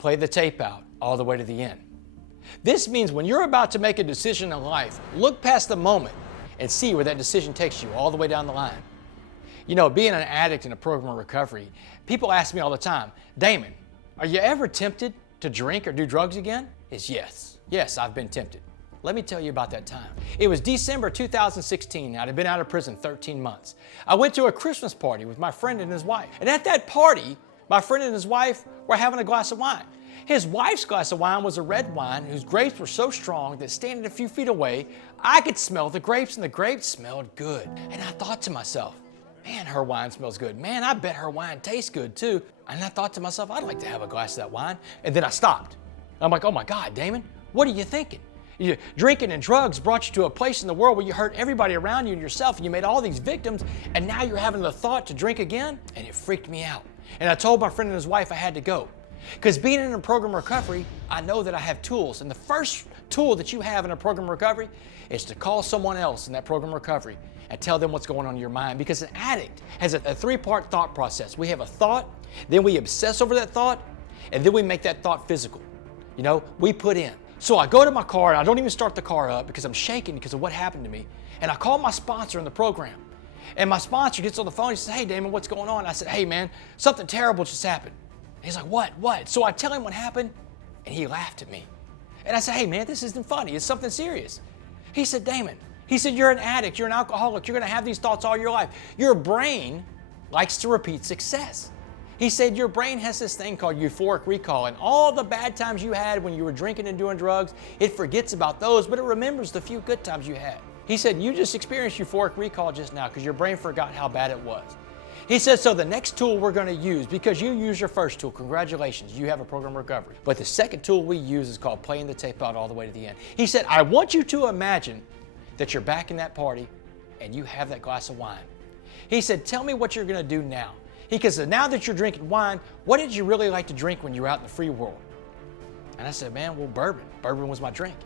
play the tape out all the way to the end. This means when you're about to make a decision in life, look past the moment and see where that decision takes you all the way down the line. You know, being an addict in a program of recovery, people ask me all the time, Damon, are you ever tempted to drink or do drugs again? It's yes. Yes, I've been tempted. Let me tell you about that time. It was December 2016. I'd been out of prison 13 months. I went to a Christmas party with my friend and his wife. And at that party, my friend and his wife were having a glass of wine. His wife's glass of wine was a red wine whose grapes were so strong that standing a few feet away, I could smell the grapes and the grapes smelled good. And I thought to myself, man, her wine smells good. Man, I bet her wine tastes good too. And I thought to myself, I'd like to have a glass of that wine. And then I stopped. I'm like, oh my God, Damon, what are you thinking? Drinking and drugs brought you to a place in the world where you hurt everybody around you and yourself, and you made all these victims, and now you're having the thought to drink again? And it freaked me out. And I told my friend and his wife I had to go. Because being in a program of recovery, I know that I have tools. And the first tool that you have in a program of recovery is to call someone else in that program of recovery and tell them what's going on in your mind. Because an addict has a three-part thought process. We have a thought, then we obsess over that thought, and then we make that thought physical. You know, we put in. So I go to my car and I don't even start the car up because I'm shaking because of what happened to me. And I call my sponsor in the program. And my sponsor gets on the phone and he says, hey, Damon, what's going on? I said, hey, man, something terrible just happened. And he's like, what? So I tell him what happened and he laughed at me. And I said, hey, man, this isn't funny. It's something serious. He said, Damon, he said, you're an addict. You're an alcoholic. You're going to have these thoughts all your life. Your brain likes to repeat success. He said your brain has this thing called euphoric recall, and all the bad times you had when you were drinking and doing drugs, it forgets about those, but it remembers the few good times you had. He said you just experienced euphoric recall just now because your brain forgot how bad it was. He said, so the next tool we're going to use, because you used your first tool, congratulations, you have a program of recovery. But the second tool we use is called playing the tape out all the way to the end. He said, I want you to imagine that you're back in that party and you have that glass of wine. He said, tell me what you're going to do now. Because now that you're drinking wine, what did you really like to drink when you were out in the free world? And I said, man, well, bourbon. Bourbon was my drink.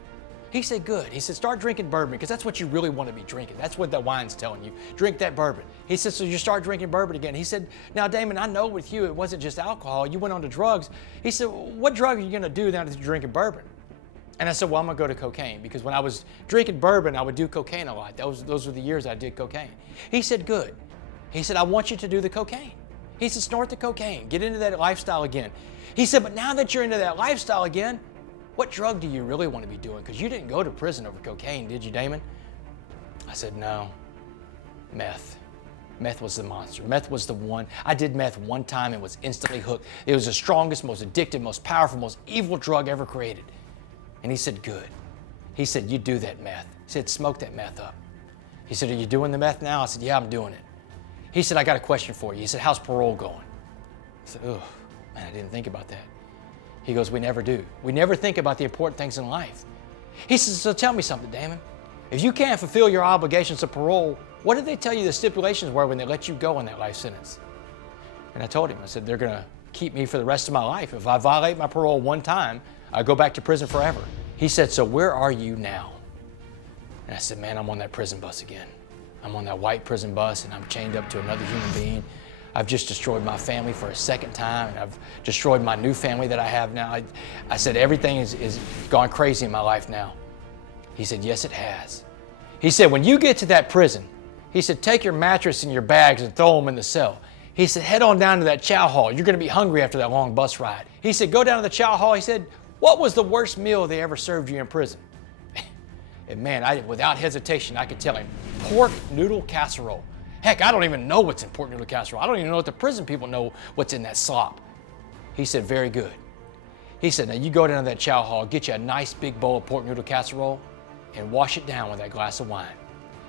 He said, good. He said, start drinking bourbon because that's what you really want to be drinking. That's what that wine's telling you. Drink that bourbon. He said, so you start drinking bourbon again. He said, now, Damon, I know with you it wasn't just alcohol. You went on to drugs. He said, what drug are you going to do now that you're drinking bourbon? And I said, well, I'm going to go to cocaine because when I was drinking bourbon, I would do cocaine a lot. Those were the years I did cocaine. He said, good. He said, I want you to do the cocaine. He said, snort the cocaine, get into that lifestyle again. He said, but now that you're into that lifestyle again, what drug do you really want to be doing? Because you didn't go to prison over cocaine, did you, Damon? I said, no, meth. Meth was the monster. Meth was the one. I did meth one time and was instantly hooked. It was the strongest, most addictive, most powerful, most evil drug ever created. And he said, good. He said, you do that meth. He said, smoke that meth up. He said, are you doing the meth now? I said, yeah, I'm doing it. He said, I got a question for you. He said, how's parole going? I said, oh, man, I didn't think about that. He goes, we never do. We never think about the important things in life. He says, so tell me something, Damon. If you can't fulfill your obligations of parole, what did they tell you the stipulations were when they let you go on that life sentence? And I told him, I said, they're going to keep me for the rest of my life. If I violate my parole one time, I go back to prison forever. He said, so where are you now? And I said, man, I'm on that prison bus again. I'm on that white prison bus and I'm chained up to another human being. I've just destroyed my family for a second time and I've destroyed my new family that I have now. I said, everything is gone crazy in my life now. He said, yes, it has. He said, when you get to that prison, he said, take your mattress and your bags and throw them in the cell. He said, head on down to that chow hall. You're going to be hungry after that long bus ride. He said, go down to the chow hall. He said, what was the worst meal they ever served you in prison? And man, without hesitation, I could tell him, pork noodle casserole. Heck, I don't even know what's in pork noodle casserole. I don't even know if the prison people know what's in that slop. He said, very good. He said, now you go down to that chow hall, get you a nice big bowl of pork noodle casserole, and wash it down with that glass of wine,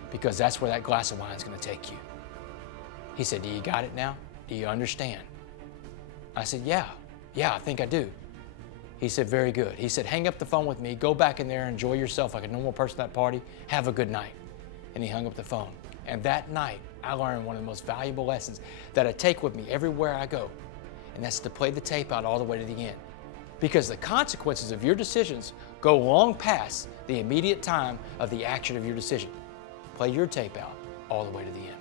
because that's where that glass of wine is going to take you. He said, do you got it now? Do you understand? I said, yeah, I think I do. He said, very good. He said, hang up the phone with me, go back in there, enjoy yourself like a normal person at that party, have a good night. And he hung up the phone. And that night, I learned one of the most valuable lessons that I take with me everywhere I go. And that's to play the tape out all the way to the end. Because the consequences of your decisions go long past the immediate time of the action of your decision. Play your tape out all the way to the end.